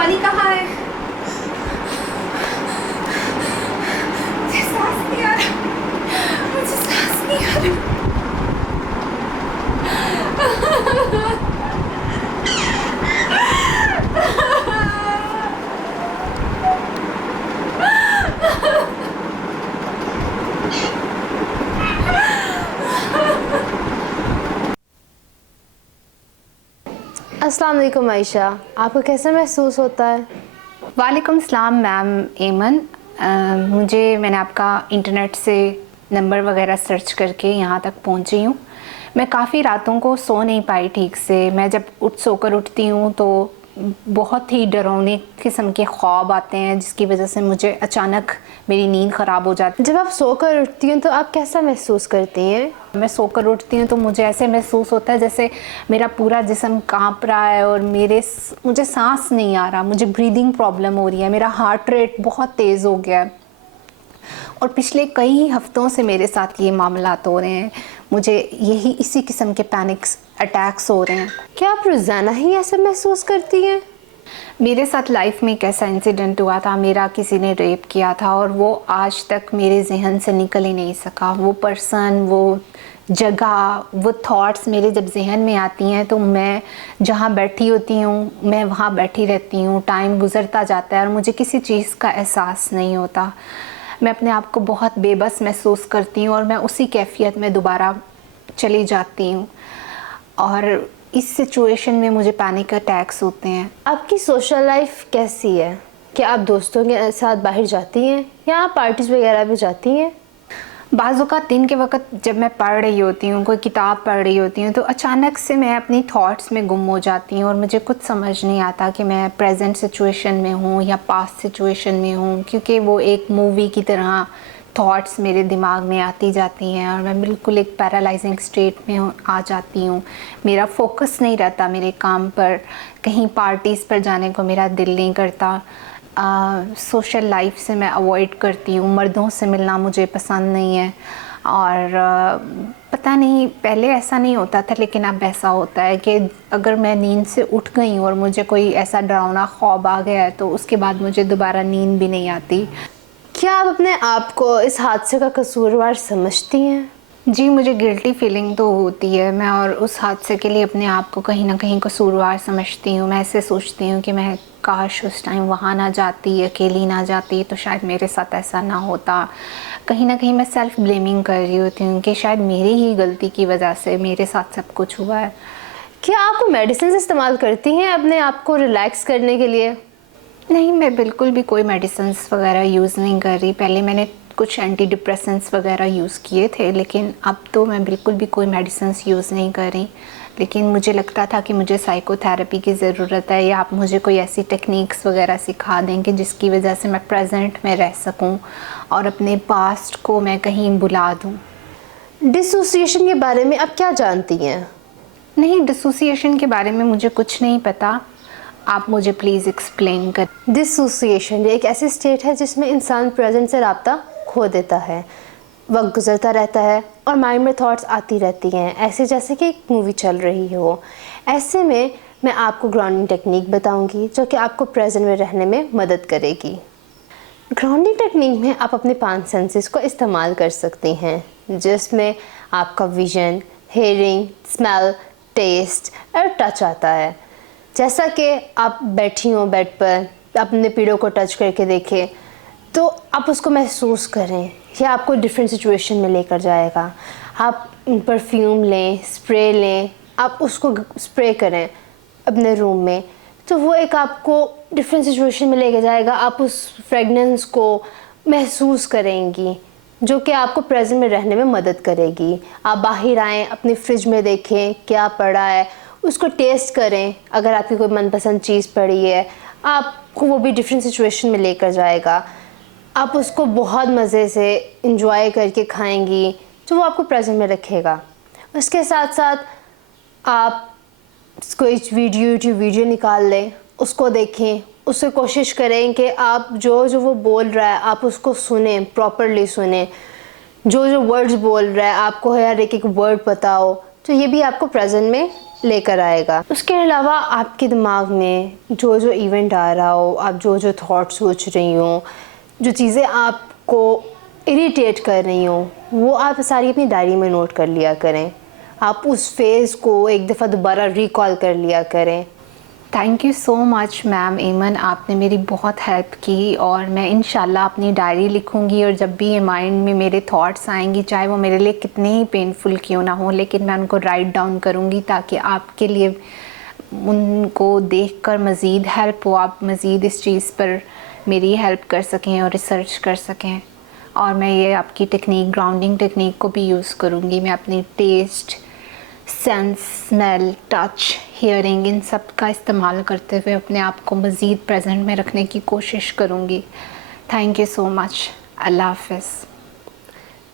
पानी कहाँ है? मुझे सांस नहीं आ रहा, मुझे सांस नहीं आ रहा। अस्सलाम वालेकुम आयशा, आपको कैसा महसूस होता है? वालेकुम सलाम मैम एमन। मैंने आपका इंटरनेट से नंबर वगैरह सर्च करके यहाँ तक पहुँची हूँ। मैं काफ़ी रातों को सो नहीं पाई ठीक से। मैं जब सोकर उठती हूँ तो बहुत ही डरावने किस्म के ख्वाब आते हैं, जिसकी वजह से मुझे अचानक मेरी नींद ख़राब हो जाती है। जब आप सोकर उठती हैं तो आप कैसा महसूस करती हैं? मैं सोकर उठती हूँ तो मुझे ऐसे महसूस होता है जैसे मेरा पूरा जिस्म कांप रहा है और मुझे सांस नहीं आ रहा, मुझे ब्रीदिंग प्रॉब्लम हो रही है, मेरा हार्ट रेट बहुत तेज़ हो गया है और पिछले कई हफ्तों से मेरे साथ ये मामलात हो रहे हैं। मुझे इसी किस्म के पैनिक्स अटैक्स हो रहे हैं। क्या आप रोज़ाना ही ऐसा महसूस करती हैं? मेरे साथ लाइफ में एक ऐसा इंसिडेंट हुआ था, मेरा किसी ने रेप किया था और वो आज तक मेरे जहन से निकल ही नहीं सका। वो पर्सन, वो जगह, वो थॉट्स मेरे जब जहन में आती हैं तो मैं जहाँ बैठी होती हूँ मैं वहाँ बैठी रहती हूँ। टाइम गुज़रता जाता है और मुझे किसी चीज़ का एहसास नहीं होता। मैं अपने आप को बहुत बेबस महसूस करती हूँ और मैं उसी कैफियत में दोबारा चली जाती हूँ और इस सिचुएशन में मुझे पैनिक अटैक्स होते हैं। आपकी सोशल लाइफ कैसी है? क्या आप दोस्तों के साथ बाहर जाती हैं या आप पार्टीज़ वगैरह भी जाती हैं? बाज़-औक़ात दिन के वक़्त जब मैं पढ़ रही होती हूँ, कोई किताब पढ़ रही होती हूँ तो अचानक से मैं अपनी थॉट्स में गुम हो जाती हूँ और मुझे कुछ समझ नहीं आता कि मैं प्रेजेंट सिचुएशन में हूँ या पास्ट सिचुएशन में हूँ, क्योंकि वो एक मूवी की तरह थॉट्स मेरे दिमाग में आती जाती हैं और मैं बिल्कुल एक पैरालाइजिंग स्टेट में आ जाती हूँ। मेरा फोकस नहीं रहता मेरे काम पर, कहीं पार्टीज़ पर जाने को मेरा दिल नहीं करता। सोशल लाइफ से मैं अवॉइड करती हूँ, मर्दों से मिलना मुझे पसंद नहीं है और पता नहीं पहले ऐसा नहीं होता था लेकिन अब ऐसा होता है कि अगर मैं नींद से उठ गई हूँ और मुझे कोई ऐसा डरावना ख्वाब आ गया है तो उसके बाद मुझे दोबारा नींद भी नहीं आती। क्या आप अपने आप को इस हादसे का कसूरवार समझती हैं? जी, मुझे गिल्टी फीलिंग तो होती है। मैं और उस हादसे के लिए अपने आप को कहीं ना कहीं कसूरवार समझती हूँ। मैं ऐसे सोचती हूँ कि मैं काश उस टाइम वहाँ ना जाती, अकेली ना जाती तो शायद मेरे साथ ऐसा ना होता। कहीं ना कहीं मैं सेल्फ़ ब्लेमिंग कर रही होती हूँ कि शायद मेरी ही गलती की वजह से मेरे साथ सब कुछ हुआ है। क्या आप मेडिसिन इस्तेमाल करती हैं अपने आप को रिलैक्स करने के लिए? नहीं, मैं बिल्कुल भी कोई मेडिसिन्स वगैरह यूज़ नहीं कर रही। पहले मैंने कुछ एंटी डिप्रेसेंट्स वगैरह यूज़ किए थे लेकिन अब तो मैं बिल्कुल भी कोई मेडिसिन्स यूज़ नहीं कर रही। लेकिन मुझे लगता था कि मुझे साइकोथेरेपी की ज़रूरत है या आप मुझे कोई ऐसी टेक्निक्स वगैरह सिखा देंगे जिसकी वजह से मैं प्रेजेंट में रह सकूं और अपने पास्ट को मैं कहीं भुला दूं। डिसोसिएशन के बारे में आप क्या जानती हैं? नहीं, डिसोसिएशन के बारे में मुझे कुछ नहीं पता, आप मुझे प्लीज़ एक्सप्लेन कर। डिसोसिएशन एक ऐसी स्टेट है जिसमें इंसान प्रेजेंट से राब्ता खो देता है, वक्त गुजरता रहता है और माइंड में थॉट्स आती रहती हैं, ऐसे जैसे कि एक मूवी चल रही हो। ऐसे में मैं आपको ग्राउंडिंग टेक्निक बताऊंगी जो कि आपको प्रेजेंट में रहने में मदद करेगी। ग्राउंडिंग टेक्निक में आप अपने 5 सेंसेस को इस्तेमाल कर सकती हैं, जिसमें आपका विजन, हेयरिंग, स्मेल, टेस्ट और टच आता है। जैसा कि आप बैठी हो बेड पर, अपने पीड़ों को टच करके देखें तो आप उसको महसूस करें, यह आपको डिफरेंट सिचुएशन में लेकर जाएगा। आप परफ्यूम लें, स्प्रे लें, आप उसको स्प्रे करें अपने रूम में तो वो एक आपको डिफरेंट सिचुएशन में लेकर जाएगा। आप उस फ्रेगनेंस को महसूस करेंगी जो कि आपको प्रेजेंट में रहने में मदद करेगी। आप बाहर आएँ, अपनी फ्रिज में देखें क्या पड़ा है, उसको टेस्ट करें। अगर आपकी कोई मनपसंद चीज़ पड़ी है आपको वो भी डिफरेंट सिचुएशन में लेकर जाएगा। आप उसको बहुत मज़े से इंजॉय करके खाएंगी जो वो आपको प्रेजेंट में रखेगा। उसके साथ साथ आप कोई यूट्यूब वीडियो निकाल लें, उसको देखें, उससे कोशिश करें कि आप जो वो बोल रहा है आप उसको सुने, प्रॉपरली सुने। जो वर्ड्स बोल रहा है आपको हर एक वर्ड पता हो, तो ये भी आपको प्रेजेंट में लेकर आएगा। उसके अलावा आपके दिमाग में जो जो इवेंट आ रहा हो, आप जो जो थॉट सोच रही हो, जो चीज़ें आपको इरिटेट कर रही हो, वो आप सारी अपनी डायरी में नोट कर लिया करें। आप उस फेज़ को एक दफ़ा दोबारा रिकॉल कर लिया करें। Thank you so much ma'am ईमन, आपने मेरी बहुत हेल्प की और मैं इंशाल्लाह अपनी डायरी लिखूंगी और जब भी ये माइंड में मेरे थॉट्स आएंगी, चाहे वो मेरे लिए कितने ही पेनफुल क्यों ना हो, लेकिन मैं उनको राइट डाउन करूंगी ताकि आपके लिए उनको देखकर मज़ीद हेल्प हो, आप मज़ीद इस चीज़ पर मेरी हेल्प कर सकें और रिसर्च कर सकें। और मैं ये आपकी टेक्निक, ग्राउंडिंग टेक्निक को भी यूज़ करूँगी। मैं अपनी taste, sense, smell, touch, hearing, इन सब का इस्तेमाल करते हुए अपने आप को मज़ीद प्रेजेंट में रखने की कोशिश करूँगी। Thank you so much. अल्लाह हाफ़िज़।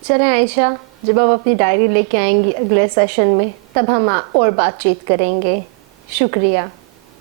चलें आयशा, जब आप अपनी डायरी लेके आएंगी अगले सेशन में, तब हम और बातचीत करेंगे। शुक्रिया।